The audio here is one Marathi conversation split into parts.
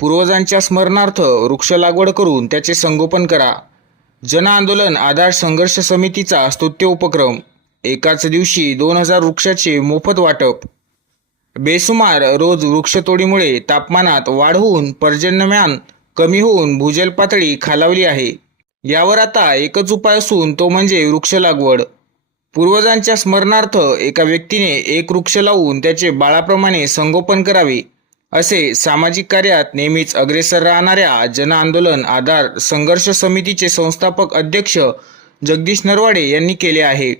पूर्वजांच्या स्मरणार्थ वृक्ष लागवड करून त्याचे संगोपन करा. जन आंदोलन आधार संघर्ष समितीचा स्तुत्य उपक्रम. एकाच दिवशी दोन हजार वृक्षाचे मोफत वाटप. बेसुमार रोज वृक्षतोडीमुळे तापमानात वाढ होऊन पर्जन्यमान कमी होऊन भूजल पातळी खालावली आहे. यावर आता एकच उपाय असून तो म्हणजे वृक्ष लागवड. पूर्वजांच्या स्मरणार्थ एका व्यक्तीने एक वृक्ष लावून त्याचे बाळाप्रमाणे संगोपन करावे. असे सामाजिक कार्यात नेहमीच अग्रेसर राहणाऱ्या जन आंदोलन आधार संघर्ष समितीचे संस्थापक अध्यक्ष जगदीश नरवाडे यांनी केले आहे.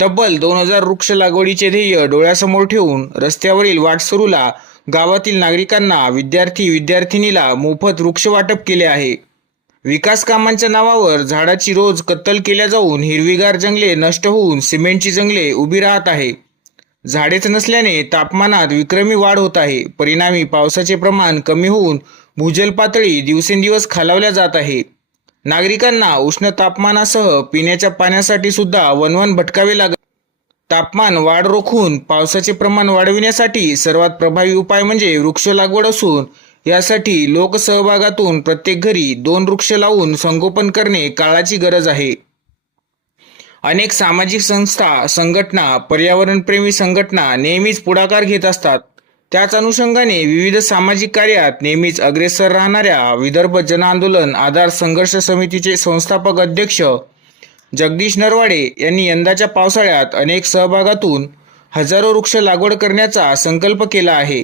तब्बल दोन हजार वृक्ष लागवडीचे ध्येय डोळ्यासमोर ठेवून रस्त्यावरील वाटसरूला गावातील नागरिकांना विद्यार्थी विद्यार्थिनीला मोफत वृक्ष वाटप केले आहे. विकास कामांच्या नावावर झाडाची रोज कत्तल केल्या जाऊन हिरवीगार जंगले नष्ट होऊन सिमेंटची जंगले उभी राहत आहे. झाडेच नसल्याने तापमानात विक्रमी वाढ होत आहे. परिणामी पावसाचे प्रमाण कमी होऊन भूजल पातळी दिवसेंदिवस खालावल्या जात आहे. नागरिकांना उष्ण तापमानासह पिण्याच्या पाण्यासाठी सुद्धा वनवन भटकावे लागत तापमान वाढ रोखून पावसाचे प्रमाण वाढविण्यासाठी सर्वात प्रभावी उपाय म्हणजे वृक्ष लागवड असून यासाठी लोकसहभागातून प्रत्येक घरी दोन वृक्ष लावून संगोपन करणे काळाची गरज आहे. अनेक सामाजिक संस्था संघटना पर्यावरणप्रेमी संघटना नेहमीच पुढाकार घेत असतात. त्याच अनुषंगाने विविध सामाजिक कार्यात नेहमीच अग्रेसर राहणाऱ्या विदर्भ जन आंदोलन आधार संघर्ष समितीचे संस्थापक अध्यक्ष जगदीश नरवाडे यांनी यंदाच्या पावसाळ्यात अनेक सहभागातून हजारो वृक्ष लागवड करण्याचा संकल्प केला आहे.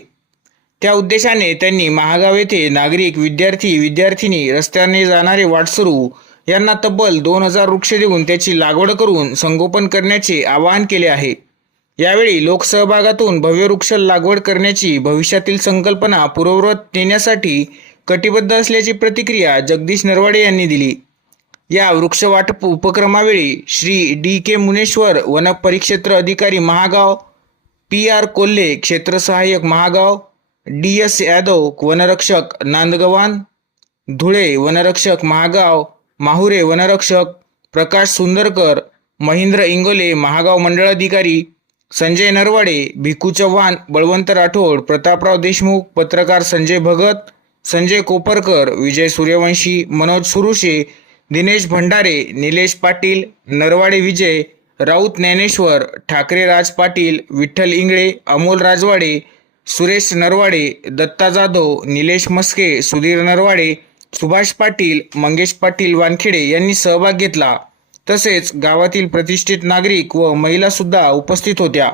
त्या उद्देशाने त्यांनी महागाव येथे नागरिक विद्यार्थी विद्यार्थिनी रस्त्याने जाणारे वाटसरू यांना तब्बल दोन हजार वृक्ष देऊन त्याची लागवड करून संगोपन करण्याचे आवाहन केले आहे. यावेळी लोकसहभागातून भव्य वृक्ष लागवड करण्याची भविष्यातील संकल्पना पूर्ववत नेण्यासाठी कटिबद्ध असल्याची प्रतिक्रिया जगदीश नरवाडे यांनी दिली. या वृक्ष वाटप उपक्रमावेळी श्री डी के मुनेश्वर वन परिक्षेत्र अधिकारी महागाव पी आर कोल्हे क्षेत्र सहाय्यक महागाव डी एस यादव वनरक्षक नांदगवान धुळे वनरक्षक महागाव माहुरे वनरक्षक प्रकाश सुंदरकर महेंद्र इंगोले महागाव मंडळ अधिकारी संजय नरवाडे भिकू चव्हाण बळवंत राठोड प्रतापराव देशमुख पत्रकार संजय भगत संजय कोपरकर विजय सूर्यवंशी मनोज सुरुशे दिनेश भंडारे निलेश पाटील नरवाडे विजय राऊत ज्ञानेश्वर ठाकरे राज पाटील विठ्ठल इंगळे अमोल राजवाडे सुरेश नरवाडे दत्ता जाधव निलेश मस्के सुधीर नरवाडे सुभाष पाटील मंगेश पाटील वानखेडे यांनी सहभाग घेतला. तसेच गावातील प्रतिष्ठित नागरिक व महिला सुद्धा उपस्थित होत्या.